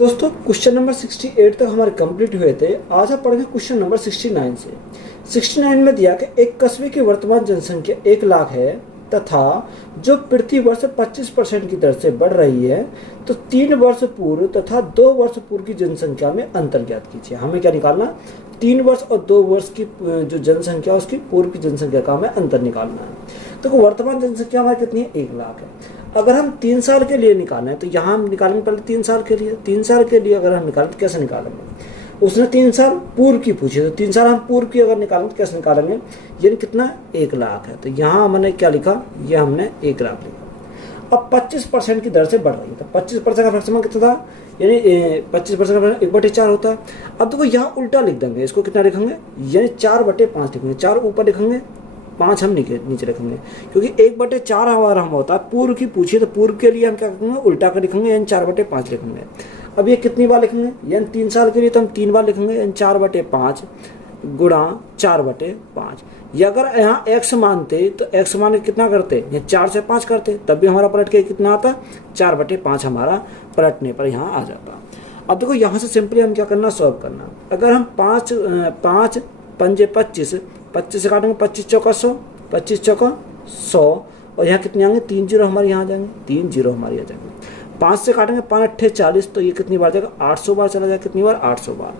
दोस्तों question number 68 तक हमारे कंप्लीट हुए थे। आज हम पढ़ेंगे क्वेश्चन नंबर 69 से। 69 में दिया कि एक कस्बे की वर्तमान जनसंख्या 1 लाख है तथा जो प्रति वर्ष 25% की दर से बढ़ रही है, तो 3 वर्ष पूर्व तथा 2 वर्ष पूर्व की जनसंख्या में अंतर ज्ञात कीजिए। हमें क्या निकालना? 3 वर्ष और 2 वर्ष की जो जनसंख्या उसकी पूर्व की जनसंख्या का हमें अंतर निकालना है। तो वर्तमान जनसंख्या हमारी कितनी है? 1 लाख है। अगर हम 3 साल के लिए निकालें तो यहाँ हम निकालेंगे पहले 3 साल के लिए। 3 साल के लिए अगर हम निकालें तो कैसे निकालेंगे? उसने 3 साल पूर्व की पूछी, तो 3 साल हम पूर्व की अगर निकालें तो कैसे निकालेंगे? यानी कितना? 1 लाख है। तो यहाँ हमने क्या लिखा? ये हमने 1 लाख लिखा। अब 25% की दर से बढ़ रही है, तो 25% का फ्रैक्शन कितना था? यानी 25% का 1/4 होता है। अब देखो यहाँ उल्टा लिख देंगे, इसको कितना लिखेंगे? यानी 4/5 लिखेंगे। 4 ऊपर लिखेंगे, 5 हम नीचे रखेंगे, क्योंकि 1/4 हमारा हम होता है पूर्व की पूछिए, तो पूर्व के लिए हम क्या करेंगे? उल्टा कर लिखेंगे, यानी 4/5 लिखेंगे। अब ये कितनी बार लिखेंगे? यानी 3 साल के लिए तो हम 3 बार लिखेंगे, यानी 4/5 गुणा 4/5। ये अगर यहाँ x मानते तो x मान के कितना करते? ये 4 से 5 करते, तब भी हमारा पलट के कितना आता? 4/5 हमारा पलटने पर यहाँ आ जाता। अब देखो यहाँ से सिंपली हम क्या करना? सॉल्व करना। अगर हम 5 पंजे 25 से काटेंगे, 25 चौका 100, 25 चौका 100, और यहाँ कितने आएंगे? 3 जीरो हमारे यहाँ आ जाएंगे, 3 जीरो हमारे आ जाएंगे। 5 से काटेंगे, 5 अट्ठे 40, तो ये कितनी बार जाएगा? 800 बार चला जाएगा। कितनी बार? 800 बार।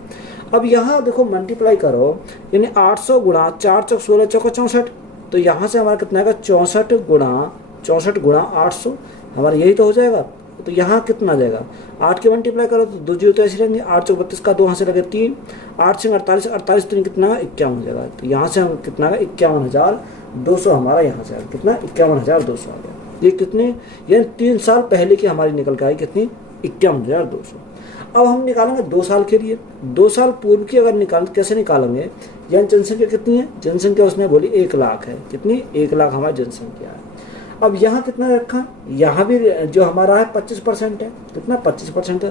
अब यहाँ देखो मल्टीप्लाई करो, यानी 800 गुणा 4 चौक 16 चौका 64, तो यहाँ से हमारा कितना आएगा? 64 गुणा 800, हमारा यही तो हो जाएगा। तो यहाँ कितना आ जाएगा? 8 के मल्टीप्लाई करो तो 2 जीरो तो ऐसे रहेंगे। 8 चौक 32 का 2 यहाँ से लगे 3, 8 से 48, 48 तो कितना? 51 हो जाएगा। तो यहाँ से हम कितना? 51,200 हमारा यहाँ से कितना? 51,200 आ गया। ये कितने? यानी 3 साल पहले की हमारी निकल के आई कितनी? 51,200। अब हम निकालेंगे 2 साल के लिए। 2 साल पूर्व की अगर निकाल कैसे निकालेंगे? यानी जनसंख्या कितनी है? जनसंख्या उसने बोली 1 लाख है। कितनी? 1 लाख हमारी जनसंख्या है। अब यहाँ कितना रखा? यहाँ भी जो हमारा है 25% है। कितना? 25% है।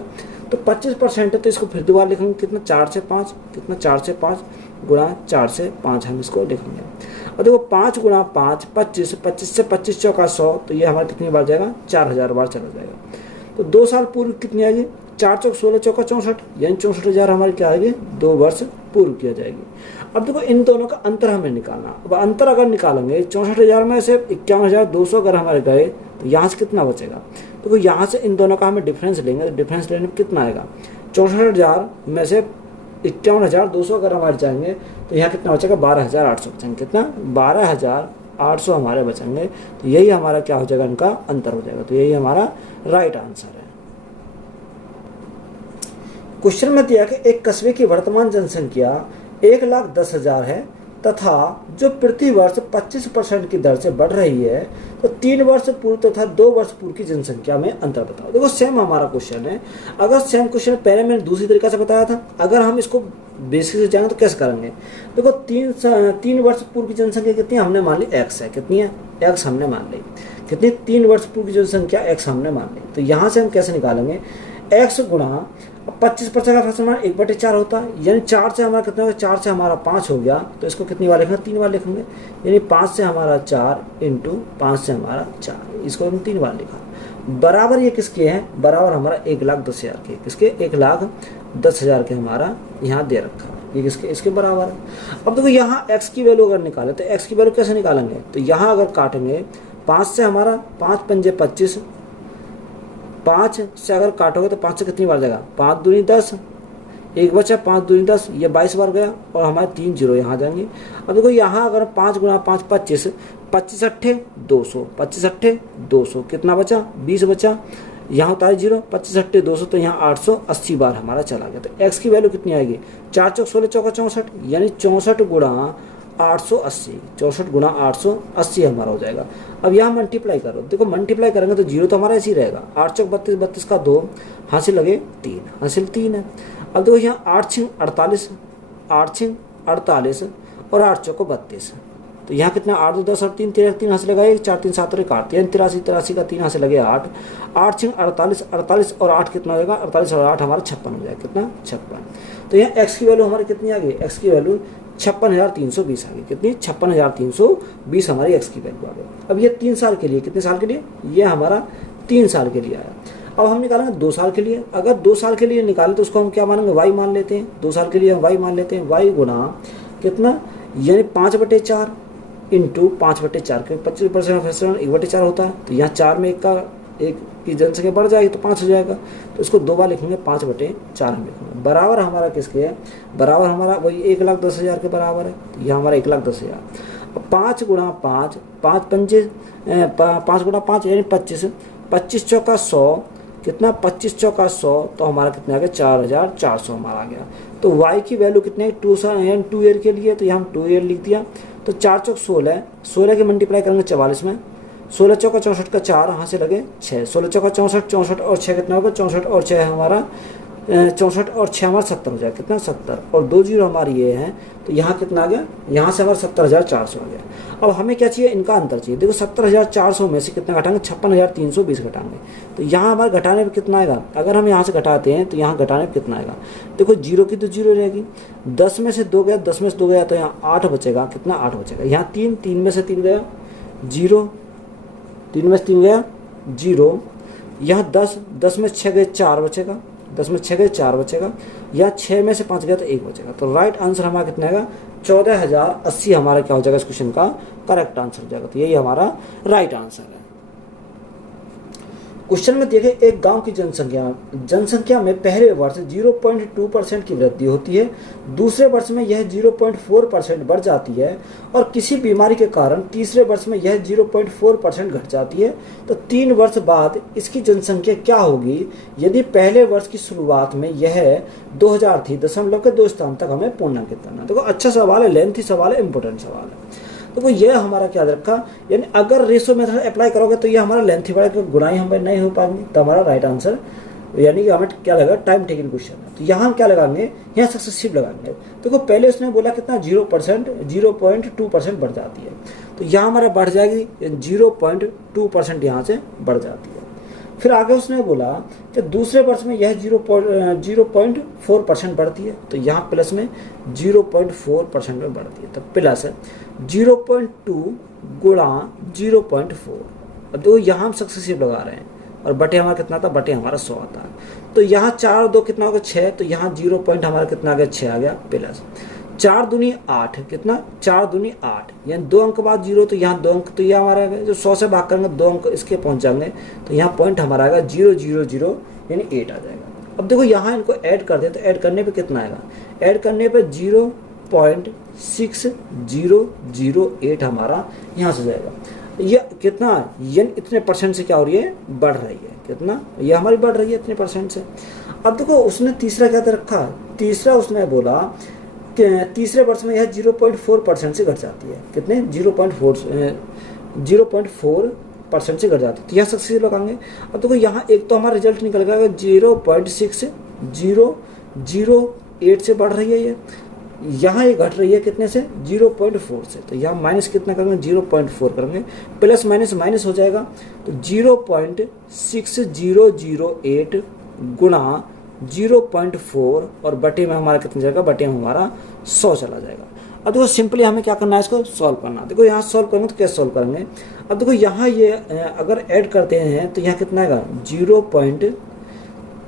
तो 25% है, तो इसको फिर दोबारा लिखेंगे कितना? 4 से 5। कितना? 4 से 5 गुणा 4 से 5 हम इसको लिखेंगे। और देखो 5 गुणा 5 25, 25 से 25 चौका 100, तो ये हमारा कितनी बार जाएगा? 4000 बार चला जाएगा। तो 2 साल पूर्व कितनी आएगी? 4 चौक 16 चौका 64, यानी 64,000 हमारी क्या आएगी? 2 वर्ष पूर्व की आ जाएगी। अब देखो इन दोनों का अंतर हमें निकालना। अब अंतर अगर निकालेंगे 64,000 में से 51,200 अगर हमारे गए, तो यहाँ से कितना बचेगा? देखो यहाँ से इन दोनों का हमें डिफरेंस लेंगे, तो डिफरेंस लेने में कितना आएगा? 64,000 में से 51,200 अगर हमारे जाएंगे, तो यहाँ कितना बचेगा? 12,800 बचेंगे। कितना? 12,800 हमारे बचेंगे। तो यही हमारा क्या हो जाएगा? इनका अंतर हो जाएगा। तो यही हमारा राइट आंसर है। क्वेश्चन में दिया कि एक कस्बे की वर्तमान जनसंख्या 1,10,000 है तथा जो प्रति वर्ष 25% की दर से बढ़ रही है, तो 3 वर्ष पूर्व तथा 2 वर्ष पूर्व की जनसंख्या में अंतर बताओ। देखो सेम हमारा क्वेश्चन है। अगर सेम क्वेश्चन पहले मैंने दूसरी तरीके से बताया था, अगर हम इसको बेसिक से जाएंगे तो कैसे करेंगे? देखो 3 वर्ष पूर्व की जनसंख्या कितनी हमने मान ली? x है। कितनी है? x हमने मान ली। कितनी? 3 वर्ष पूर्व की जनसंख्या x हमने मान ली। तो यहाँ से हम कैसे निकालेंगे? x गुणा 25% का फ्रैक्शन 1/4 होता है, यानी 4 से हमारा कितना होगा? 4 से हमारा 5 हो गया, तो इसको कितनी बार लिखेंगे? 3 बार लिखेंगे, यानी 5 से हमारा 4 इंटू 5 से हमारा 4, इसको हम 3 बार लिखा। बराबर ये किसके हैं? बराबर हमारा 1,10,000 के। किसके? 1,10,000 के हमारा यहाँ दे रखा। ये किसके? इसके बराबर है। अब देखो यहाँ x की वैल्यू अगर निकाले तो x की वैल्यू कैसे निकालेंगे? तो यहाँ अगर काटेंगे 5 से हमारा 5 पंजे 25, 5 से अगर काटोगे तो 5 से कितनी बार जाएगा? 5 दूनी 10, 1 बचा, 5 दूनी 10, ये 22 बार गया, और हमारे 3 जीरो यहाँ जाएंगे। अब देखो यहाँ अगर 5 गुणा 5 25, 25 अट्ठे 200, 25 अट्ठे 200, कितना बचा? 20 बचा, यहाँ उतारे जीरो, 25 अट्ठे 200, तो यहाँ 880 बार हमारा चला गया। तो x की वैल्यू कितनी आएगी? 4 चौक 16 चौका 64, यानी 64 गुणा 880, 64 गुणा 880 हमारा हो जाएगा। अब यहाँ मल्टीप्लाई करो, देखो मल्टीप्लाई करेंगे तो जीरो तो हमारा ऐसे ही रहेगा। 8 चौक 32, 32 का 2, हासिल लगे 3, हासिल 3 है। अब देखो यहाँ 8 छिंग 48, 8 छिंग 48 और 8 चौक 32, तो यहाँ कितना? 8 2 10 और 3 13, 3 हासिल लगा 1, 4 3 7 और 1 8, 83, 83 का 3 हासिल लगे 8, 8 छिंग 48, 48 और 8 कितना हो जाएगा? 48 और 8 हमारा 56 हो जाएगा। कितना? 56। तो यहाँ x की वैल्यू हमारी कितनी आ गई? x की वैल्यू 56,320 आ गई। कितनी? 56,320 हमारी x की वैल्यू आ गई। अब ये 3 साल के लिए, कितने साल के लिए? ये हमारा 3 साल के लिए आया। अब हम निकालेंगे 2 साल के लिए। अगर 2 साल के लिए निकालें तो उसको हम क्या मानेंगे, y मान लेते हैं। 2 साल के लिए हम y मान लेते हैं, y गुना कितना, यानी 5/4 इंटू 5/4 के 25% फैक्शन 1/4 होता है। तो यहाँ 4 में एक की जनसंख्या बढ़ जाएगी तो 5 हो जाएगा। तो इसको 2 बार लिखेंगे, 5/4 हम लिखेंगे। बराबर हमारा किसके है, बराबर हमारा वही 1,10,000 के बराबर है। तो यहाँ हमारा 1,10,000। अब 5 गुणा 5, 5 गुणा 5 यानी 25, 25 चौका 100 कितना, 25 चौका 100 तो हमारा कितना आ गया, 4,400 हमारा आ गया। तो y की वैल्यू कितने है, 2 ईयर के लिए, तो यहाँ हम 2 ईयर लिख दिया। तो 4 चौक 16, 16 के मल्टीप्लाई करेंगे 44 में, 16 चौका 64 का 4 यहाँ से लगे 6, 16 चौका 64, 64 और 6 कितना होगा, 64 और 6 हमारा 64 और 6 हमारा 70 हो जाएगा, कितना 70, और 2 जीरो हमारी ये है। तो यहाँ कितना आ गया, यहाँ से हमारा 70,400 आ गया। अब हमें क्या चाहिए, इनका अंतर चाहिए। देखो 70,400 में से कितना घटाएंगे, 56,320 घटाएंगे। तो यहाँ हमारे घटाने पर कितना आएगा, अगर हम यहाँ से घटाते हैं तो यहाँ घटाने पर कितना आएगा, देखो 0 की तो 0 रहेगी, 10 में से 2 गया, 10 में से 2 गया तो यहाँ 8 बचेगा, कितना 8 बचेगा। यहाँ 3 में से 3 गया 0, 3 में से 3 गया 0, यहाँ 10 में 6 गए 4 बचेगा, 10 में 6 गए 4 बचेगा, या 6 में से 5 गया तो 1 बचेगा। तो राइट आंसर हमारा कितना आएगा, 14,080 हमारा क्या हो जाएगा, इस क्वेश्चन का करेक्ट आंसर हो जाएगा। तो यही हमारा राइट आंसर है। क्वेश्चन में देखें, एक गांव की जनसंख्या में पहले वर्ष 0.2% की वृद्धि होती है, दूसरे वर्ष में यह 0.4% बढ़ जाती है, और किसी बीमारी के कारण तीसरे वर्ष में यह 0.4% घट जाती है। तो 3 वर्ष बाद इसकी जनसंख्या क्या होगी यदि पहले वर्ष की शुरुआत में यह 2000 थी, दशमलव के 2 स्थान तक हमें पूर्णांकित करना। देखो अच्छा सवाल है, लेंथी सवाल है, इंपॉर्टेंट सवाल है। तो ये हमारा क्या रखा, यानी अगर रेशो मेथड अप्लाई करोगे तो ये हमारा लेंथी बढ़ेगा, गुणाई हमें नहीं हो पाएंगे। तो हमारा राइट आंसर यानी कि हमें क्या लगा, टाइम टेकिंग क्वेश्चन है। तो यहाँ हम क्या लगाएंगे, यहाँ सक्सेसिव लगाएंगे। देखो पहले उसने बोला कितना 0.2% बढ़ जाती है, तो यहाँ हमारा बढ़ जाएगी 0.2% यहाँ से बढ़ जाती है। फिर आगे उसने बोला कि दूसरे वर्ष में यह 0.4% बढ़ती है, तो यहाँ प्लस में 0.4% में बढ़ती है। तो प्लस 0.2 गुणा 0.4। अब देखो यहाँ हम सक्सेसिव लगा रहे हैं, और बटे हमारा कितना था, बटे हमारा 100 आता है। तो यहाँ 4 और 2 कितना होगा 6, तो यहाँ 0 पॉइंट हमारा कितना आ गया 6 आ गया, प्लस 4 दूनी 8 कितना, 4 दूनी 8 यानी 2 अंक बाद 0, तो यहाँ 2 अंक, तो ये हमारा जो 100 से भाग करेंगे 2 अंक इसके पहुंच जाएंगे, तो यहाँ पॉइंट हमारा आएगा 000 यानी 8 आ जाएगा। अब देखो यहाँ इनको ऐड कर दें तो ऐड करने पे कितना आएगा, ऐड करने पे 0.6008 हमारा यहाँ से जाएगा। ये कितना, ये इतने परसेंट से क्या हो रही है, बढ़ रही है, कितना ये हमारी बढ़ रही है इतने परसेंट से। अब देखो उसने तीसरा क्या रखा, तीसरा उसने बोला कि तीसरे वर्ष में यह 0.4% से घट जाती है, कितने 0.4% से घट जाती है। तो यह सक्सेस लगाएंगे। अब देखो यहाँ एक तो हमारा रिजल्ट निकल गया 0.6008 से बढ़ रही है ये, यहाँ ये घट रही है कितने से 0.4 से, तो यहाँ माइनस कितना करेंगे 0.4 करेंगे, प्लस माइनस माइनस हो जाएगा, तो 0.6008 गुणा 0.4 और बटे में हमारा कितना जाएगा, बटे में हमारा 100 चला जाएगा। अब देखो सिंपली हमें क्या करना है, इसको सॉल्व करना। देखो यहाँ सॉल्व करेंगे तो कैसे सॉल्व करेंगे। अब देखो यहाँ ये अगर ऐड करते हैं तो यहाँ कितना आएगा 0 पॉइंट,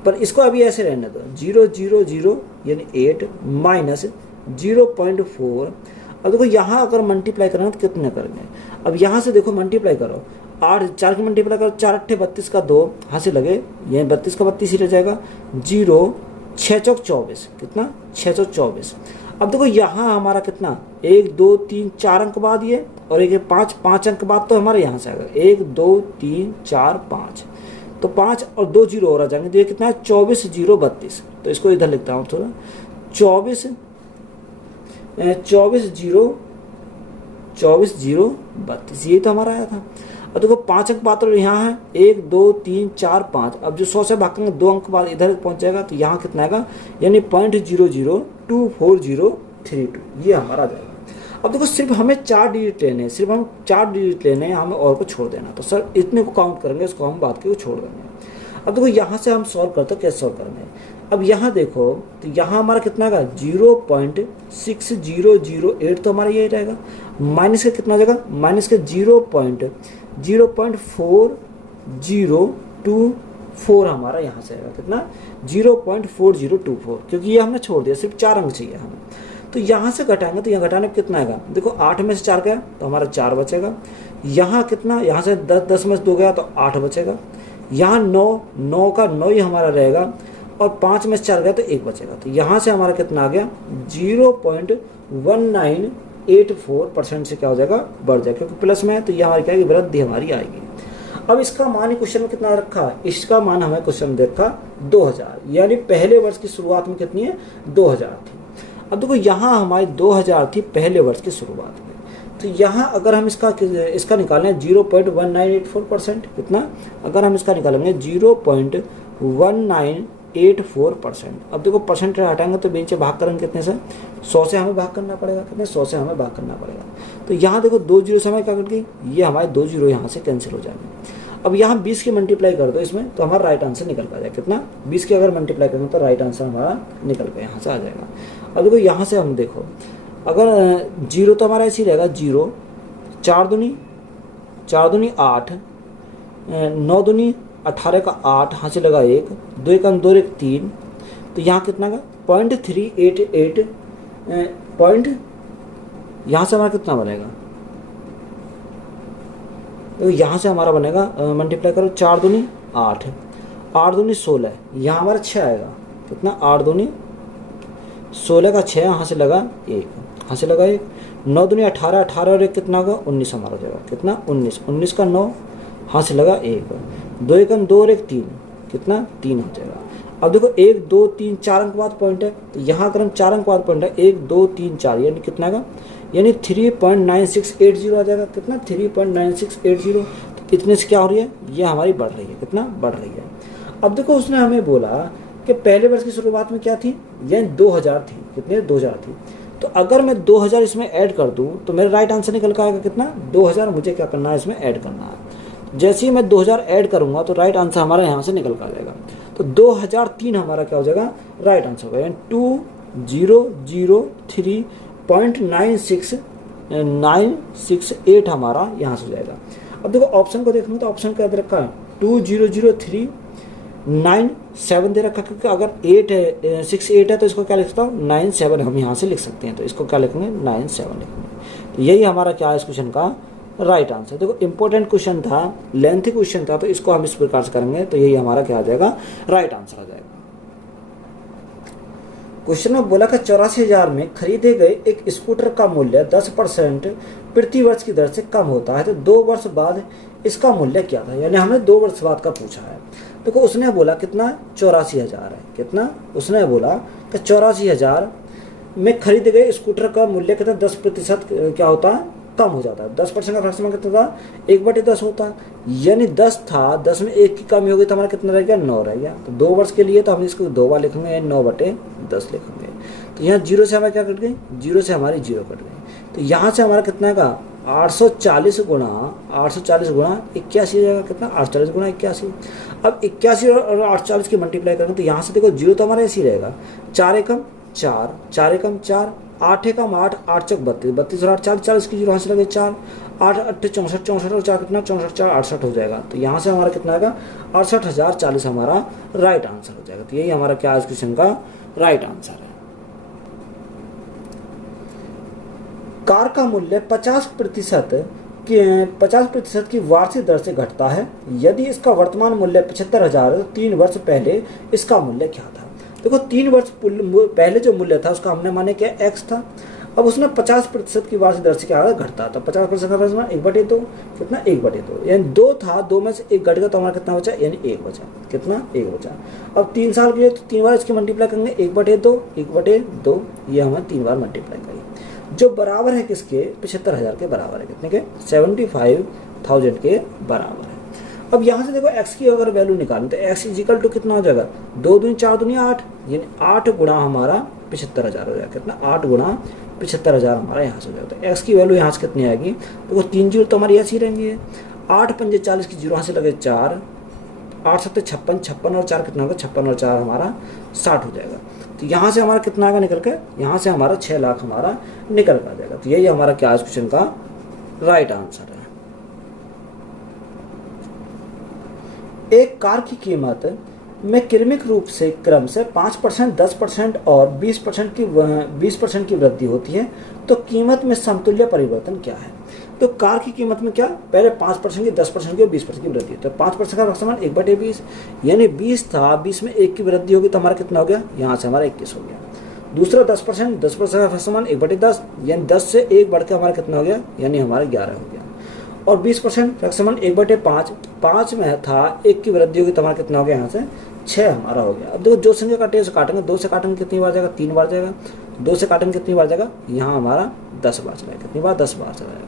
पर इसको अभी ऐसे रहने दो 000 यानी 8 माइनस 0.4। अब देखो यहाँ अगर मल्टीप्लाई करेंगे तो कितने करेंगे, अब यहाँ से देखो मल्टीप्लाई करो, 8 4 की मल्टीप्लाई करो, 4 8 32 का 2 हाथ से लगे, ये 32 का 32 ही रह जाएगा, 0 6 चौक 24 कितना 6 चौक 24। अब देखो यहाँ हमारा कितना 1 2 3 4 अंक बाद ये, और एक 5 अंक बाद तो हमारे यहाँ से आएगा 1 2 3 4 5, तो 5 और 2 जीरो और आ जाएंगे, तो ये कितना है 24 0 32। तो इसको इधर लिखता हूँ थोड़ा, 24 0 32, ये तो हमारा आया था। और देखो 5 अंक बाद तो यहाँ है 1 2 3 4 5, अब जो 100 से भागेंगे 2 अंक बाद इधर पहुँच जाएगा, तो यहाँ कितना आएगा यानी 0.002432, ये हमारा जाएगा। अब देखो सिर्फ हमें 4 डिजिट लेने हैं, सिर्फ हम 4 डिजिट लेने हैं, हमें और को छोड़ देना। तो सर इतने को काउंट करेंगे, इसको हम बात के छोड़ देंगे। अब देखो यहाँ से हम सॉल्व करते कैसे सॉल्व करेंगे। अब यहाँ देखो तो यहाँ हमारा कितना आएगा 0.6008, तो हमारा यही रहेगा, माइनस का कितना हो जाएगा, माइनस का 0.402 4 हमारा यहाँ से आएगा कितना 0.4024, क्योंकि ये हमने छोड़ दिया, सिर्फ 4 अंक चाहिए हमें। तो यहाँ से घटाएंगे तो यहाँ घटाने पर कितना आएगा, देखो 8 में से 4 गया तो हमारा 4 बचेगा। यहाँ कितना, यहाँ से 10 में से 2 गया तो 8 बचेगा। यहाँ 9 का 9 ही हमारा रहेगा, और 5 में से 4 गया तो 1 बचेगा। तो यहाँ से हमारा कितना आ गया 0.1984% से क्या हो जाएगा, बढ़ जाएगा, क्योंकि प्लस में है तो ये हमारी क्या है, वृद्धि हमारी आएगी। अब इसका मान क्वेश्चन में कितना रखा है, इसका मान हमें क्वेश्चन में देखा 2000, यानी पहले वर्ष की शुरुआत में कितनी है 2000 थी। अब देखो यहाँ हमारी 2000 थी पहले वर्ष की शुरुआत में, तो यहाँ अगर हम इसका निकालें 0.1984%, कितना, अगर हम इसका निकालेंगे 0.1984%। अब देखो परसेंट हटाएंगे तो बीच से भाग करेंगे कितने से, 100 से हमें भाग करना पड़ेगा, कितने 100 से हमें भाग करना पड़ेगा। तो यहाँ देखो 2 जीरो से हमें क्या कट गई, ये हमारे 2 जीरो यहाँ से कैंसिल हो जाएंगे। अब यहाँ 20 की मल्टीप्लाई कर दो इसमें तो हमारा राइट आंसर निकल कर जाएगा, कितना 20 की अगर मल्टीप्लाई करेंगे तो राइट आंसर हमारा निकल कर यहाँ से आ जाएगा। अब देखो यहाँ से हम देखो, अगर जीरो तो हमारा ऐसे ही रहेगा, 0 4 दूनी 8, 9 दूनी 18 का 8, यहाँ से लगा 1, 2 एक 2 एक 3, तो यहाँ कितना का 0.388 पॉइंट, यहाँ से हमारा कितना बनेगा, तो यहाँ से हमारा बनेगा मल्टीप्लाई करो 4 दूनी 8, 8 दूनी 16, यहाँ हमारा 6 आएगा, कितना 8 दूनी 16 का 6, यहाँ से लगा 1, यहाँ से लगा 1, 9 दूनी 18, 18 और 1 कितना होगा 19 हमारा हो जाएगा, कितना 19, 19 का 9, यहाँ से लगा 1, 2 एक 2 और 1 3, कितना 3 हो जाएगा। अब देखो 1 2 3 4 अंक बाद पॉइंट है, तो यहाँ अगर हम 4 अंक बाद पॉइंट है 1 2 3 4, यानी कितना का, यानी 3.9680 आ जाएगा, कितना 3.9680। तो इतने से क्या हो रही है, ये हमारी बढ़ रही है, कितना बढ़ रही है। अब देखो उसने हमें बोला कि पहले वर्ष की शुरुआत में क्या थी, यानी 2000 थी, कितने 2000 थी। तो अगर मैं 2000 इसमें ऐड कर दूं तो मेरा राइट आंसर निकल कर आएगा कितना 2000, मुझे क्या करना है इसमें ऐड करना है। जैसे ही मैं 2000 ऐड करूंगा तो राइट आंसर हमारा यहाँ से निकल कर आ जाएगा। तो 2003 हमारा क्या हो जाएगा, राइट आंसर होगा, यानी 2003.968 हमारा यहाँ से हो जाएगा। अब देखो ऑप्शन को देखना तो ऑप्शन क्या दे रखा है 200397 दे रखा, क्योंकि अगर 68 है तो इसको क्या लिख सकता हूँ 97 हम यहाँ से लिख सकते हैं, तो इसको क्या लिखेंगे 97 लिखेंगे। तो यही हमारा क्या है इस क्वेश्चन का राइट आंसर। देखो इंपॉर्टेंट क्वेश्चन था, लेंथी क्वेश्चन था, तो इसको हम इस प्रकार से करेंगे तो यही हमारा क्या आ जाएगा, राइट आंसर आ जाएगा। क्वेश्चन में बोला कि 84,000 में खरीदे गए एक स्कूटर का मूल्य 10% प्रति वर्ष की दर से कम होता है, तो 2 वर्ष बाद इसका मूल्य क्या था, यानी हमें 2 वर्ष बाद का पूछा है। देखो उसने बोला कितना 84,000 है, कितना उसने बोला कि 84,000 में खरीदे गए स्कूटर का मूल्य कितना 10% क्या होता है, कम हो जाता है। 10% का फ्रैक्शन कितना था 1/10 होता है, यानी 10 था, 10 में 1 की कमी हो गई तो हमारा कितना रह गया 9 रह गया। तो 2 वर्ष के लिए तो हम इसको 2 बार लिखेंगे, 9/10 लिखेंगे। तो यहाँ 0 से हमारे क्या कट गई, 0 से हमारी 0 कट गई। तो यहाँ से हमारा कितना का 840 गुणा 81 हो जाएगा, कितना 840 गुणा 81। अब 81 और 840 की मल्टीप्लाई करेंगे तो यहाँ से देखो 0 तो हमारा ऐसे ही रहेगा, 4 एकम 4, 4 एकम 4, 8 एकम 8, 8 चौक 32, 32 और 8 40, 40 की 0 यहाँ से लगे 4, 8 8 64, 64 और 4 कितना 64, 4 68 हो जाएगा। तो यहाँ से हमारा कितना आएगा 68,040 हमारा राइट आंसर हो जाएगा। तो यही हमारा क्या इस क्वेश्चन का राइट आंसर है। कार का मूल्य 50% की वार्षिक दर से घटता है, यदि इसका वर्तमान मूल्य 75,000 है तो 3 वर्ष पहले इसका मूल्य क्या था। देखो 3 वर्ष पहले जो मूल्य था उसका हमने माने क्या x था। अब उसने 50% की वार्षिक दर से क्या घटता था, 50% का 1/2, कितना 1/2, यानी 2 था, 2 में से 1 घट गया तो हमारा कितना बचा, यानी 1 बचा, कितना 1 बचा। अब 3 साल के लिए तो 3 बार इसकी मल्टीप्लाई करेंगे, 1/2 1/2, ये हमें 3 बार मल्टीप्लाई करेंगे, जो बराबर है किसके 75,000 के बराबर है, कितने के 75,000 के बराबर है। अब यहाँ से देखो x की अगर वैल्यू निकालें तो x इजिकल टू कितना हो जाएगा 2 दूनी 4 दूनी 8, यानी 8 गुणा हमारा 75,000 हो जाएगा, कितना 8 गुणा 75,000 हमारा यहाँ से हो जाएगा। तो x की वैल्यू यहाँ से कितनी आएगी, देखो 3 जीरो तो हमारी ऐसी रहेंगी, 8 पंजे 40 की 0 यहाँ से लगे 4, 8 7 56, 56 और 4 कितना होगा 56 और 4 हमारा 60 हो जाएगा। तो यहाँ से हमारा कितना आएगा निकल के, यहाँ से हमारा 6 लाख हमारा निकल कर आ जाएगा। तो यही हमारा क्या इस क्वेश्चन का राइट आंसर है। एक कार की कीमत में क्रमिक रूप से क्रम से 5%, 10% और 20% की वृद्धि होती है, तो कीमत में समतुल्य परिवर्तन क्या है? तो कार की कीमत में क्या, पहले 5% की, 10% की और 20% की वृद्धि, तो 5% का समान 1/20, यानी 20 था, 20 में 1 की वृद्धि होगी तो हमारा कितना हो गया, यहाँ से हमारा 21 हो गया। दूसरा 10%, 10% का समान 1/10, यानी 10 से 1 बढ़ के हमारा कितना हो गया, यानी हमारा 11 हो गया। और 20% का समान 1/5, 5 में था 1 की वृद्धि होगी तो हमारा कितना हो गया, यहाँ से 6 हमारा हो गया। अब देखो जो संख्या काटे उसे काटेंगे, 2 से काटेंगे कितनी बार जाएगा, 3 बार जाएगा, 2 से काटेंगे कितनी बार जाएगा, यहाँ हमारा 10 बार चला गया, कितनी बार, 10 बार चला जाएगा।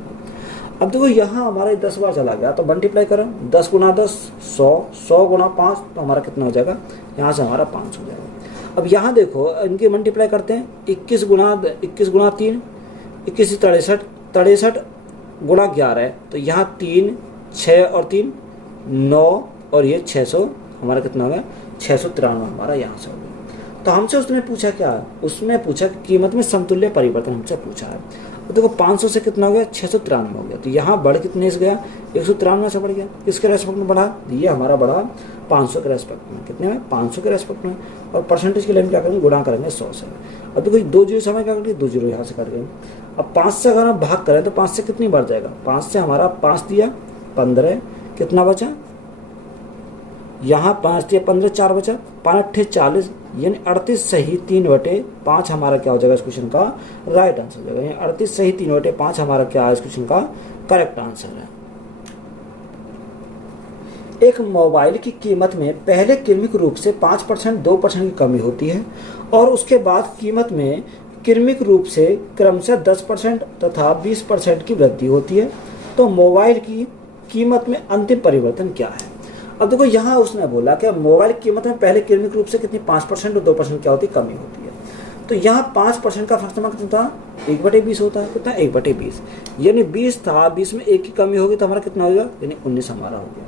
अब देखो यहाँ हमारा 10 बार चला गया तो मल्टीप्लाई करो, 10 गुना 10 100, 100 गुना 5 तो हमारा कितना हो जाएगा, यहाँ से हमारा 5 हो जाएगा। अब यहाँ देखो इनकी मल्टीप्लाई करते हैं, 21 गुना 3, 21 63, 63 गुणा 11 है, तो यहाँ 3, 6 और 3 9 और ये 600 हमारा कितना हो गया, 693 हमारा यहाँ से हो गया। तो हमसे उसने पूछा क्या, उसने पूछा कि कीमत में समतुल्य परिवर्तन हमसे पूछा है। तो देखो 500 से कितना हो गया, 693 हो गया, तो यहाँ बढ़ कितने से गया, 193 से बढ़ गया। किसके रेस्पेक्ट में बढ़ा, ये हमारा बढ़ा 500 के रेस्पेक्ट में, कितने में, 500 के रेस्पेक्ट में। और परसेंटेज के लिए हम क्या करेंगे, गुणा करेंगे 100 से। अब देखो 2 जीरो समय क्या करेंगे, 2 जीरो यहाँ से कट गए। अब 5 से अगर हम भाग करें तो 5 से कितनी बढ़ जाएगा, 5 से हमारा 5 दिया 15, कितना बचा, यहाँ 5 दिया 15, 4 बचा, 5 8 40, यानी 38 सही 3/5 हमारा क्या हो जाएगा इस क्वेश्चन का राइट आंसर हो जाएगा। यानी 38 सही 3/5 हमारा क्या है इस क्वेश्चन का करेक्ट आंसर है। एक मोबाइल की कीमत में पहले क्रमिक रूप से 5%, 2% की कमी होती है और उसके बाद कीमत में क्रमिक रूप से क्रमशः 10% तथा 20% की वृद्धि होती है, तो मोबाइल की कीमत में अंतिम परिवर्तन क्या है? अब देखो यहाँ उसने बोला कि मोबाइल की कीमत में पहले क्रमिक रूप से कितनी 5% और 2% क्या होती है, कमी होती है। तो यहाँ 5% का फर्क कितना था, 1/20 होता है, कितना 1/20, यानी 20 था, 20 में 1 की कमी होगी तो हमारा कितना होगा, यानी 19 हमारा हो गया।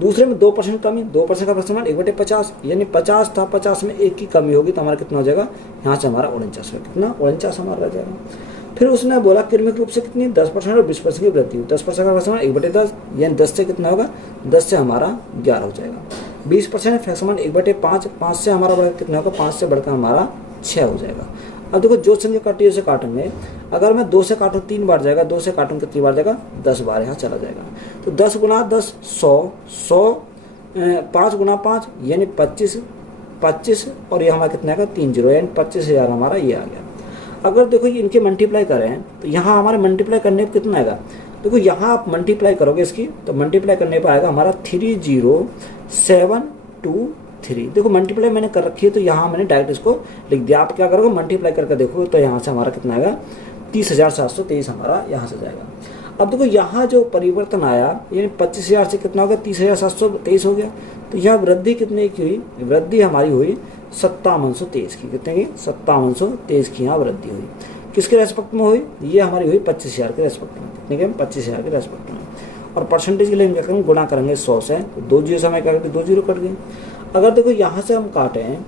दूसरे में 2% कमी, 2% का फर्क 1/50, यानी 50 था, 50 में 1 की कमी होगी तो हमारा कितना हो जाएगा, यहाँ से हमारा 49 है, कितना 49 हमारा रह जाएगा। फिर उसने बोला क्रमिक रूप से कितनी 10% और 20% की वृद्धि, 10% का फर्क 1/10, यानी 10 से कितना होगा, 10 से हमारा 11 हो जाएगा। 20% फैक्समान 1/5, 5 से हमारा बढ़कर कितना होगा, 5 से बढ़कर हमारा 6 हो जाएगा। अब देखो जो संख्या काटी है उसे काटेंगे, अगर मैं 2 से काटूँ 3 बार जाएगा, 2 से काटूँ कितनी बार जाएगा, 10 बार यहाँ चला जाएगा। तो 10 गुना 10 100, 5 गुना 5 यानी 25 और ये हमारा कितना आएगा 3 जीरो, यानी 25,000 हमारा ये आ गया। अगर देखो ये इनके मल्टीप्लाई करें तो यहाँ हमारे मल्टीप्लाई करने पर कितना आएगा, देखो यहाँ आप मल्टीप्लाई करोगे इसकी तो मल्टीप्लाई करने पर आएगा हमारा 30723। देखो मल्टीप्लाई मैंने कर रखी है तो यहाँ मैंने डायरेक्ट इसको लिख दिया। आप क्या करोगे, मल्टीप्लाई करके देखोगे तो यहाँ से हमारा कितना आएगा, 30,723 हमारा यहाँ से जाएगा। अब देखो यहाँ जो परिवर्तन आया यानी 25,000 से कितना हो गया, 30,723 हो गया। तो यहाँ वृद्धि कितने की हुई, वृद्धि हमारी हुई 5723 की, कितने की 5723 की यहाँ वृद्धि हुई। किसके रेस्पेक्ट में हुई, ये हमारी हुई 25,000 के रेस्पेक्ट में, कितने के 25,000 के रेस्पेक्ट में। और परसेंटेज के लिए हम क्या करेंगे, गुणा करेंगे 100 से, तो 2 जीरो समय क्या करेंगे, 2 जीरो कट गए। अगर देखो यहाँ से हम काटें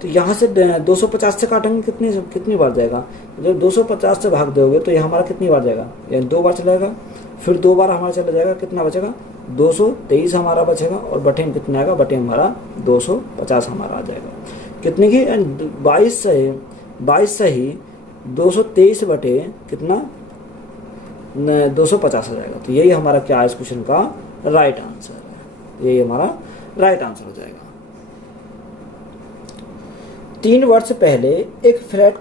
तो यहाँ से 250 से काटेंगे कितनी बार जाएगा, जब 250 से भाग दोगे तो यहाँ हमारा कितनी बार जाएगा, यानी 2 बार चलेगा, फिर 2 बार हमारा चला जाएगा, कितना बचेगा 223 हमारा बचेगा, और बटे में कितना आएगा, बटे हमारा 250 हमारा आ जाएगा, कितने की 22 से ही 223 बटे कितना 250 आ जाएगा। तो यही हमारा क्या है इस क्वेश्चन का राइट आंसर है, यही हमारा राइट आंसर हो जाएगा। 3 वर्ष पहले एक फ्लैट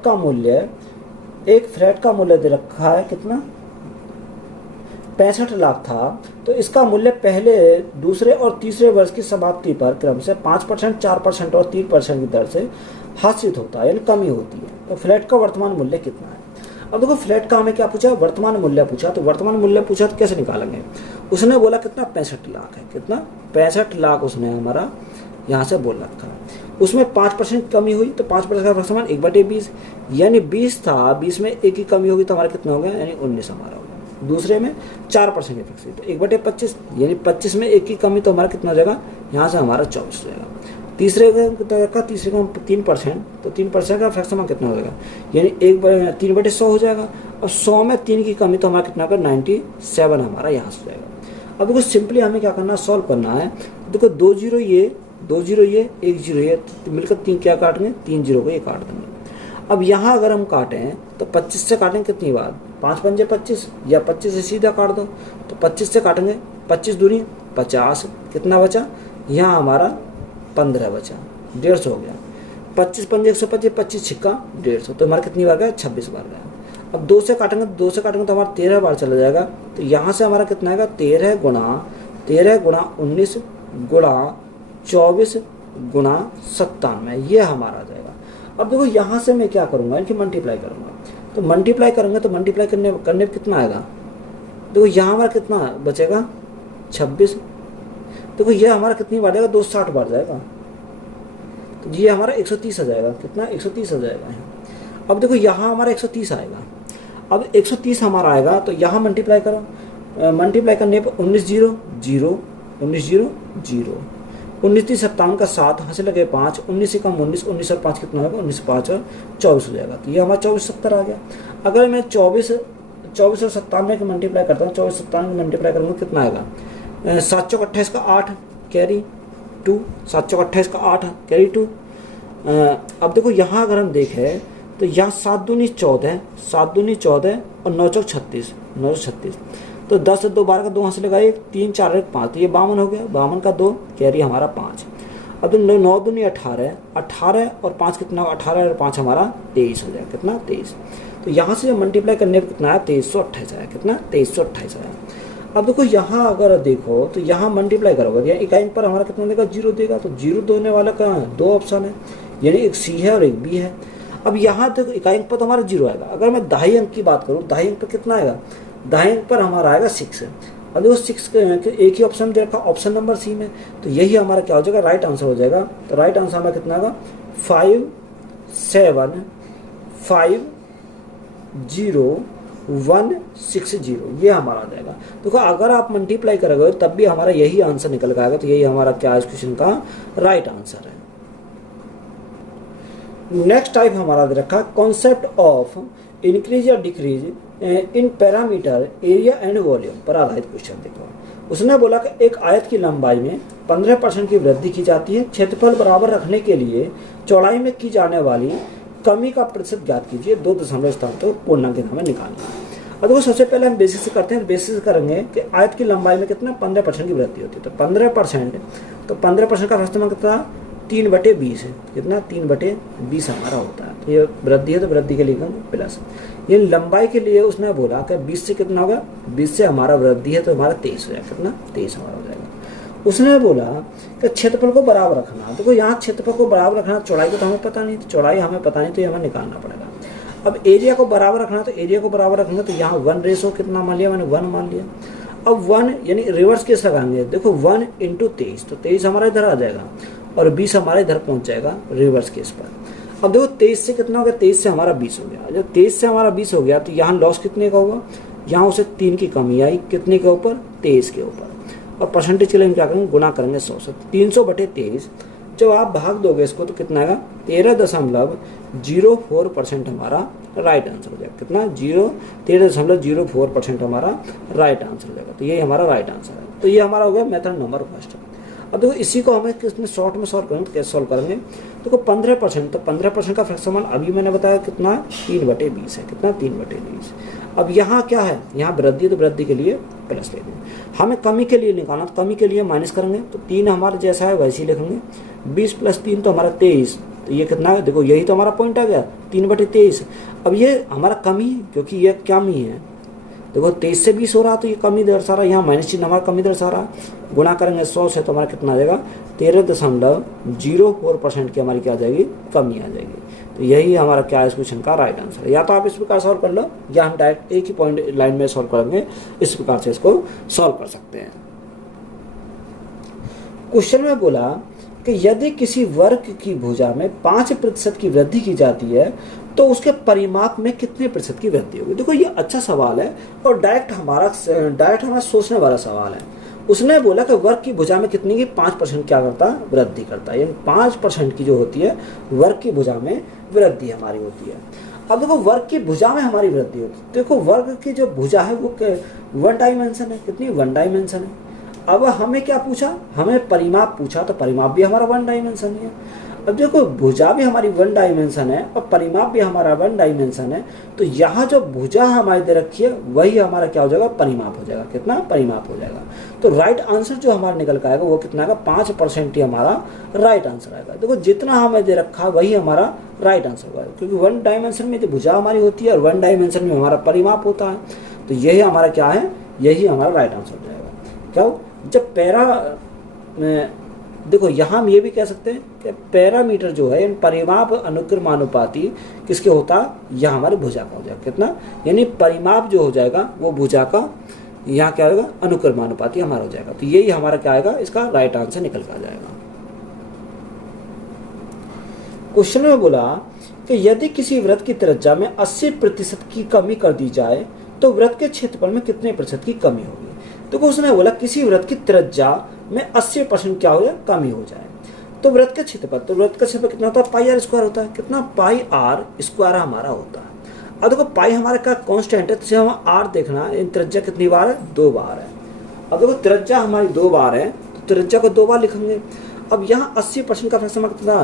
का मूल्य दे रखा है कितना 65 लाख था, तो इसका मूल्य पहले, दूसरे और तीसरे वर्ष की समाप्ति पर क्रम से 5%, 4% और 3% की दर से हासिल होता है, यानी कमी होती है। तो फ्लैट का वर्तमान मूल्य कितना है। अब देखो फ्लैट का हमें क्या पूछा, वर्तमान मूल्य पूछा, तो वर्तमान मूल्य पूछा तो कैसे निकालेंगे, उसने बोला कितना 65 लाख है, कितना 65 लाख उसने हमारा यहाँ से बोल रखा है। उसमें 5% कमी हुई तो 5% का समान 1/20, यानी 20 था, 20 में 1 की कमी होगी तो हमारा कितना होगा, यानी 19 हमारा होगा। दूसरे में 4% की फिक्स हुई तो 1/25, यानी 25 में 1 की कमी तो हमारा कितना हो जाएगा, यहाँ से हमारा 24 हो जाएगा। तीसरे का 3%, तो 3% का फैक्टर कितना हो जाएगा, यानी 3/100 हो जाएगा, और 100 में 3 की कमी तो हमारा कितना होगा 97 हमारा यहाँ से जाएगा। अब देखो सिंपली हमें क्या करना है, सॉल्व करना है। देखो 2 जीरो ये, 2 जीरो ये, 1 जीरो ये, तो मिलकर 3 क्या काटेंगे, 3 जीरो को ये काट देंगे। अब यहाँ अगर हम काटें तो 25 से काटेंगे कितनी बार, 5 पंजे 25, या 25 से सीधा काट दो, तो 25 से काटेंगे, 25 दूनी 50, कितना बचा, यहाँ हमारा 15 बचा, 150 हो गया। 25 पंजे 125, 25 छिक्का 150, तो हमारा कितनी बार गया, 26 बार गया। अब 2 से काटेंगे, 2 से काटेंगे तो हमारा 13 बार चला जाएगा। तो यहाँ से हमारा कितना आएगा, 13 गुणा 19 गुणा 24 गुणा 97, ये हमारा आ जाएगा। अब देखो यहाँ से मैं क्या करूँगा, इनकी मल्टीप्लाई करूँगा, तो मल्टीप्लाई करूँगा तो मल्टीप्लाई करने पे कितना आएगा, देखो यहाँ हमारा कितना बचेगा, 26। देखो ये हमारा कितनी बार जाएगा, 260 बार जाएगा, तो ये हमारा 130 आ जाएगा, कितना 130 आ जाएगा। अब देखो यहाँ हमारा 130 आएगा, अब 130 हमारा आएगा तो यहाँ मल्टीप्लाई करो, मल्टीप्लाई करने पर 19 जीरो 0, 19 जीरो 0, 19 3 57 का 7, हासिल लगे 5, 19 से कम 19, 19 और 5 कितना होगा, 19 5 और 24 हो जाएगा। तो ये हमारा 24 70 आ गया। अगर मैं 24 और 97 के मल्टीप्लाई करता हूँ, 24 57 में मल्टीप्लाई करूँगा कितना आएगा, 7 चौक 28 का 8 कैरी 2, 7 चौक 28 का 8 कैरी 2। अब देखो यहाँ अगर हम देखें तो यहाँ 7 दूनी 14, 7 दूनी 14 और 9 चौक 36, 9 36, तो 10 से 2 12 का 2 हासिल लगा 1, 3 4 1 5, तो ये 52 हो गया, 52 का 2 कैरी हमारा 5। अब 9 दूनी 18, 18 और 5 कितना, 18 और 5 हमारा 23 हो जाएगा, कितना 23। तो यहाँ से जब मल्टीप्लाई करने पर कितना है, 2328 आया, कितना 2328 आया। अब देखो यहाँ अगर देखो तो यहाँ मल्टीप्लाई करोगे, यहाँ इकाई पर हमारा कितना देगा, 0 देगा, तो 0 देने वाला कहाँ है, 2 ऑप्शन है, यानी एक सी है और एक बी है। अब यहाँ देखो इकाई अंक पर तो हमारा 0 आएगा। अगर मैं दहाई अंक की बात करूँ, दहाई अंक पर कितना आएगा, दहाई अंक पर हमारा आएगा 6। अब देखो 6 एक ही ऑप्शन दे रखा, ऑप्शन नंबर सी में, तो यही हमारा क्या हो जाएगा, राइट आंसर हो जाएगा। तो राइट आंसर हमारा कितना आएगा, 5 7 5 0 1 6 0, ये हमारा आ जाएगा। देखो अगर आप मल्टीप्लाई करोगे तब भी हमारा यही आंसर निकल कर आएगा। तो यही हमारा क्या इस क्वेश्चन का राइट आंसर है। नेक्स्ट टाइप हमारा दे रखा कॉन्सेप्ट ऑफ इंक्रीज या decrease in parameter area and volume पर आधारित क्वेश्चन। देखो उसने बोला कि एक आयत की लंबाई में 15% की वृद्धि की जाती है, क्षेत्रफल बराबर रखने के लिए चौड़ाई में की जाने वाली कमी का प्रतिशत ज्ञात कीजिए, 2 दशमलव स्थान तो पूर्णांक हमें निकालना है। अब देखो सबसे पहले हम बेसिस से करते हैं, बेसिस से करेंगे कि आयत की लंबाई में कितना 15% की वृद्धि होती है, तो 15%, तो 15% का इस्तेमाल कितना 3/20 है, कितना 3/20 हमारा होता है। तो ये वृद्धि है तो वृद्धि के लिए प्लस, ये लंबाई के लिए उसने बोला कि 20 से कितना होगा, 20 से हमारा वृद्धि है तो हमारा 23 हो जाएगा, कितना 23 हमारा हो जाएगा। उसने बोला कि क्षेत्रफल को बराबर रखना, देखो यहाँ क्षेत्रफल को बराबर रखना, चौड़ाई को तो हमें पता नहीं, तो चौड़ाई हमें पता नहीं तो ये हमें निकालना पड़ेगा। अब एरिया को बराबर रखना, तो एरिया को बराबर रखना, तो यहाँ 1 रेशो कितना मान लिया मैंने, 1 मान लिया। अब 1 यानी रिवर्स केस लगाएंगे, देखो 1 × 23, तो 23 हमारा इधर आ जाएगा और 20 हमारा इधर पहुंच जाएगा रिवर्स केस पर। अब देखो 23 से कितना हो गया, 23 से हमारा 20 हो गया। जब 23 से हमारा 20 हो गया तो यहाँ लॉस कितने का होगा, यहाँ उसे 3 की कमी आई, कितने के ऊपर, 23 के ऊपर। और परसेंटेज के लिए हम क्या करेंगे, गुना करेंगे 100 से, 300/23। जब आप भाग दोगे इसको तो कितना आएगा, 13.04% हमारा राइट आंसर हो जाएगा, कितना 13.04% हमारा राइट आंसर हो जाएगा। तो ये हमारा राइट आंसर है। तो ये हमारा हो गया मेथड नंबर फर्स्ट। अब देखो इसी को हमें किसमें शॉर्ट में सॉल्व करेंगे, तो कैसे सॉल्व करेंगे, देखो 15%, तो 15% का फ्रैक्शन अभी मैंने बताया कितना 3/20 है, कितना 3/20। अब यहाँ क्या है, यहाँ वृद्धि है तो वृद्धि के लिए प्लस ले लेंगे, हमें कमी के लिए निकालना, तो कमी के लिए माइनस करेंगे, तो 3 हमारा जैसा है वैसे ही लिखेंगे, 20 + 3 तो हमारा 23, तो ये कितना है, देखो यही तो हमारा पॉइंट आ गया 3/23। अब ये हमारा कमी, क्योंकि ये कमी है, देखो 23 से 20 हो रहा तो ये कमी दर्शा रहा, यहाँ माइनस चिन्ह हमारा कमी दर्शा रहा, गुणा करेंगे 100 से तो हमारा कितना आ जाएगा, 13.04% की हमारी क्या आ जाएगी, कमी आ जाएगी। तो यही हमारा क्या इस क्वेश्चन का राइट आंसर है। या तो आप इस प्रकार सॉल्व कर लो, या हम डायरेक्ट एक ही पॉइंट लाइन में सॉल्व करेंगे, इस प्रकार से इसको सॉल्व कर सकते हैं। क्वेश्चन में बोला कि यदि किसी वर्ग की भुजा में 5% की वृद्धि की जाती है तो उसके परिमाप में कितने प्रतिशत की वृद्धि होगी। देखो ये अच्छा सवाल है और डायरेक्ट हमारा सोचने वाला सवाल है। उसने बोला कि वर्ग की भुजा में कितनी की 5% क्या करता है, वृद्धि करता है, यानी 5% की जो होती है वर्ग की भुजा में वृद्धि हमारी होती है। अब देखो वर्ग की भुजा में हमारी वृद्धि होती है, देखो वर्ग की जो भुजा है वो 1 डायमेंशन है, कितनी 1 डायमेंशन है। अब हमें क्या पूछा, हमें परिमाप पूछा, तो परिमाप भी हमारा वन डायमेंशन है। अब देखो भुजा भी हमारी वन डायमेंशन है और परिमाप भी हमारा वन डायमेंशन है, तो यहाँ जो भुजा हमारी दे रखी है वही हमारा क्या हो जाएगा, परिमाप हो जाएगा। कितना, परिमाप हो जाएगा। तो राइट आंसर जो हमारा निकल कर आएगा वो कितना आएगा, 5% ही हमारा राइट आंसर आएगा। देखो जितना हमें दे रखा वही हमारा राइट आंसर होगा, क्योंकि वन डायमेंशन में जो भुजा हमारी होती है और वन डायमेंशन में हमारा परिमाप होता है, तो यही हमारा क्या है, यही हमारा राइट आंसर हो जाएगा। क्या हो, जब पैरा देखो यहाँ हम ये भी कह सकते हैं कि पैरामीटर जो है परिमाप अनुक्रमानुपाती किसके होता है, यह हमारे भुजा का हो जाएगा। कितना, यानी परिमाप जो हो जाएगा वो भुजा का यहाँ क्या होगा, अनुक्रमानुपाती हमारा हो जाएगा। तो यही हमारा क्या आएगा, इसका राइट आंसर निकल कर आ जाएगा। क्वेश्चन में बोला कि यदि किसी वृत्त की त्रिज्या में 80% की कमी कर दी जाए तो वृत्त के क्षेत्रफल में कितने प्रतिशत की कमी होगी। तो उसने बोला किसी वृत्त की त्रिज्या में 80% क्या हो जाए, कमी हो जाए, तो वृत्त का क्षेत्रफल, तो वृत्त का क्षेत्रफल कितना होता है, पाई आर स्क्वायर होता है। कितना, पाई आर स्क्वायर हमारा होता है। अब देखो पाई हमारा क्या कांस्टेंट है, तो हम आर देखना, त्रिज्या कितनी बार है, 2 बार है। अब देखो त्रिज्या हमारी 2 बार है, तो त्रिज्या को 2 बार लिखेंगे। अब यहाँ 80% का फ्रैक्शन कितना,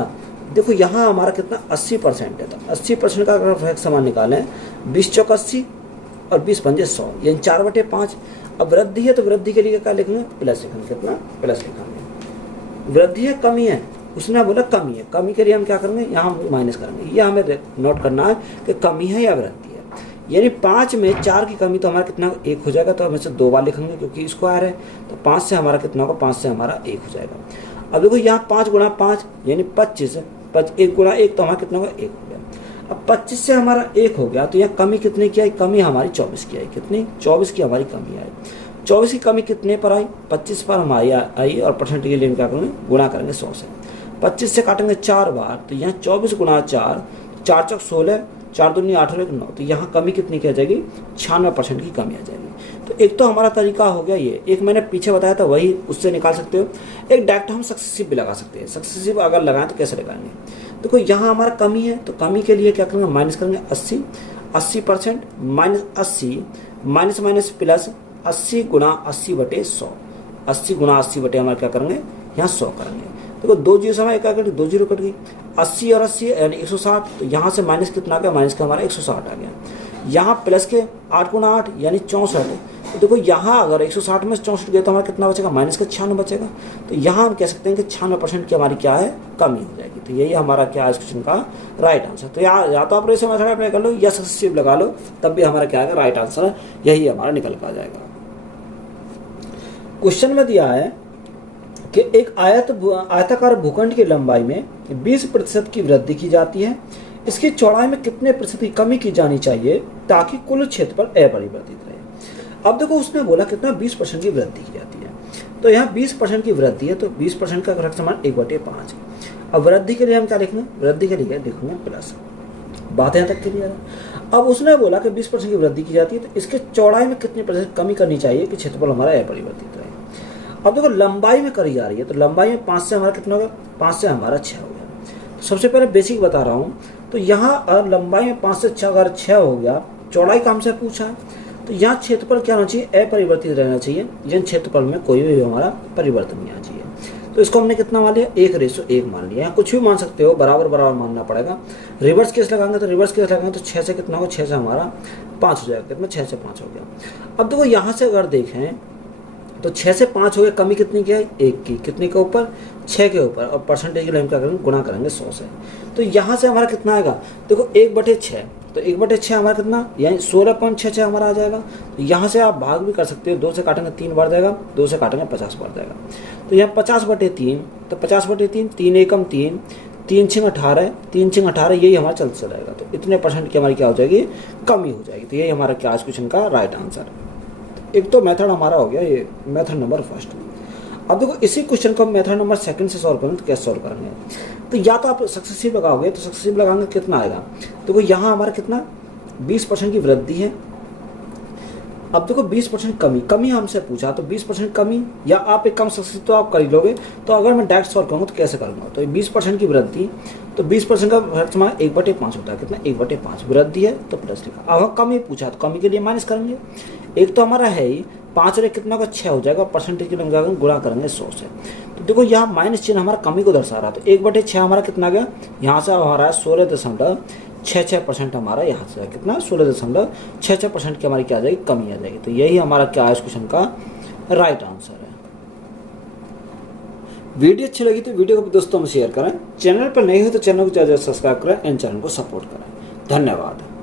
देखो यहाँ हमारा कितना 80% है, तो 80% का अगर फ्रैक्शन हम निकालें 20 चौक 80 और 20 पंजे 100, यानी 4/5। अब वृद्धि है तो वृद्धि के लिए क्या लिखेंगे, प्लस लिखेंगे। कितना, प्लस लिखेंगे। वृद्धि है, कमी है, उसने बोला कमी है, कमी के लिए हम क्या करेंगे, यहाँ माइनस करेंगे। ये हमें नोट करना है कि कमी है या वृद्धि है। यानी 5 में 4 की कमी, तो हमारा कितना, 1 हो जाएगा। तो हम इसे 2 बार लिखेंगे क्योंकि स्क्वायर है, तो 5 से हमारा कितना होगा, 5 से हमारा 1 हो जाएगा। अब देखो यहाँ 5 गुणा 5 यानी 25, 1 गुणा 1 तो हमारा कितना होगा, 1 हो गया। अब 25 से हमारा 1 हो गया, तो यहाँ कमी कितने की आई, कमी हमारी 24 की आई। कितनी, 24 की हमारी कमी आई। 24 की कमी कितने पर आई, 25 पर हमारी आई, और परसेंट के लिए हम क्या करेंगे, गुणा करेंगे 100 से। 25 से काटेंगे 4 बार, तो यहाँ 24 गुणा 4, 4 चौक 16, 4 दूनी 8 और 1 9, तो यहाँ कमी कितनी की आ जाएगी, 96% की कमी आ जाएगी। तो एक तो हमारा तरीका हो गया ये, एक मैंने पीछे बताया था वही उससे निकाल सकते हो। एक डायरेक्ट हम सक्सेसिव भी लगा सकते हैं। सक्सेसिव अगर लगाएं तो कैसे लगाएंगे, देखो यहाँ हमारा कमी है, तो कमी के लिए क्या करेंगे, माइनस करेंगे 80% माइनस 80 माइनस माइनस प्लस 80 गुणा 80/100, 80 गुणा 80 हमारे क्या करेंगे, यहाँ 100 करेंगे। देखो 2 जीरो समय क्या करेंगे, 2 जीरो कट गई, 80 और 80 यानी 160, तो यहाँ से माइनस कितना आ गया, माइनस का हमारा 160 आ गया। यहाँ प्लस के 8 गुणा 8 यानी 64, तो देखो यहाँ अगर 160 में 64 गया तो हमारा कितना बचेगा, माइनस का 96 बचेगा। तो यहाँ हम कह सकते हैं कि 96% की हमारी क्या है, कमी हो जाएगी। तो यही हमारा क्या है इस क्वेश्चन का राइट आंसर। तो या तो आप ऐसे मेथड अप्लाई कर लो या सक्सेसिव लगा लो, तब भी हमारा क्या है, राइट आंसर यही हमारा निकल कर आ जाएगा। क्वेश्चन में दिया है कि एक आयताकार भूखंड की लंबाई में 20% की वृद्धि की जाती है, इसकी चौड़ाई में कितने प्रतिशत की कमी की जानी चाहिए ताकि कुल क्षेत्रफल अपरिवर्तित रहे। अब देखो उसने बोला कितना, 20% की वृद्धि की जाती है, तो यहाँ 20% की वृद्धि है, तो 20% का ग्राफ समान 1/5। अब वृद्धि के लिए हम क्या लिखेंगे, वृद्धि के लिए लिखूंगे प्लस। बात यहाँ तक क्लियर है। अब उसने बोला कि 20% की वृद्धि की जाती है, तो इसके चौड़ाई में कितने प्रतिशत कमी करनी चाहिए कि क्षेत्रफल हमारा अपरिवर्तित रहे। अब देखो लंबाई में करी जा रही है, तो लंबाई में 5 से हमारा कितना होगा, 5 से हमारा 6 हो गया। तो सबसे पहले बेसिक बता रहा हूँ, तो यहाँ लंबाई में 5 से 6 अगर 6 हो गया, चौड़ाई का हमसे पूछा है, तो यहाँ क्षेत्रफल क्या होना चाहिए, अपरिवर्तित रहना चाहिए, यानी क्षेत्रफल में कोई भी हमारा परिवर्तन नहीं आना चाहिए। तो इसको हमने कितना मान लिया, 1:1 मान लिया। यहाँ कुछ भी मान सकते हो, बराबर बराबर मानना पड़ेगा। रिवर्स केस लगाएंगे तो रिवर्स केस लगाएंगे तो 6 से कितना होगा, 6 से हमारा 5 हो जाएगा। कितना, 6 से 5 हो गया। अब देखो यहाँ से अगर देखें तो 6 से 5 हो गया, कमी कितनी की है, 1 की। कितने के ऊपर, 6 के ऊपर, और परसेंटेज के लिए हम क्या करेंगे, गुणा करेंगे 100 से। तो यहाँ से हमारा कितना आएगा, देखो 1/6, तो 1/6 हमारा कितना, यानी 16.66 हमारा आ जाएगा। तो यहाँ से आप भाग भी कर सकते हो, 2 से काटेंगे 3 बार जाएगा, 2 से काटेंगे 50 बार जाएगा। तो यहाँ 50/3, तो 50/3, 3 एकम 3, 3 छिंग 18, 3 छिंग 18, यही हमारा चलता रहेगा। तो इतने परसेंट की हमारी क्या हो जाएगी, कमी हो जाएगी। तो यही हमारा क्या आज क्वेश्चन का राइट आंसर। एक तो मेथड हमारा हो गया, ये मेथड नंबर फर्स्ट। अब देखो इसी क्वेश्चन को मेथड नंबर सेकंड से सॉल्व करें तो कैसे सॉल्व करेंगे, तो या तो आप सक्सेसिव लगाओगे, तो सक्सेसिव लगाएंगे कितना आएगा, देखो यहाँ हमारा कितना 20% की वृद्धि है। अब देखो 20% कमी हमसे पूछा, तो 20% कमी, या आप एक कम सक्सेसिव तो आप कर ही लोगे। तो अगर मैं डायरेक्ट सॉल्व करूँगा तो कैसे करूँगा, तो 20% की वृद्धि, तो 20% का फर्क हमारा 1/5 होता है। कितना, 1/5 वृद्धि है तो प्लस लिखा। अब कमी पूछा तो कमी के लिए माइनस करेंगे। एक तो हमारा है ही 5 और कितना का 6 हो जाएगा, परसेंटेज के लिए गुणा करेंगे 100 से। तो देखो यहाँ माइनस चिन्ह हमारा कमी को दर्शा रहा है, तो 1/6 हमारा कितना गया, यहाँ से हमारा 16.66% हमारा यहाँ से कितना 16.66% की हमारी क्या आ जाएगी, कमी आ जाएगी। तो यही हमारा क्या है इस क्वेश्चन का राइट आंसर है। वीडियो अच्छी लगी तो वीडियो को दोस्तों में शेयर करें, चैनल पर नए हो तो चैनल को ज़्यादा सब्सक्राइब करें एंड चैनल को सपोर्ट करें। धन्यवाद।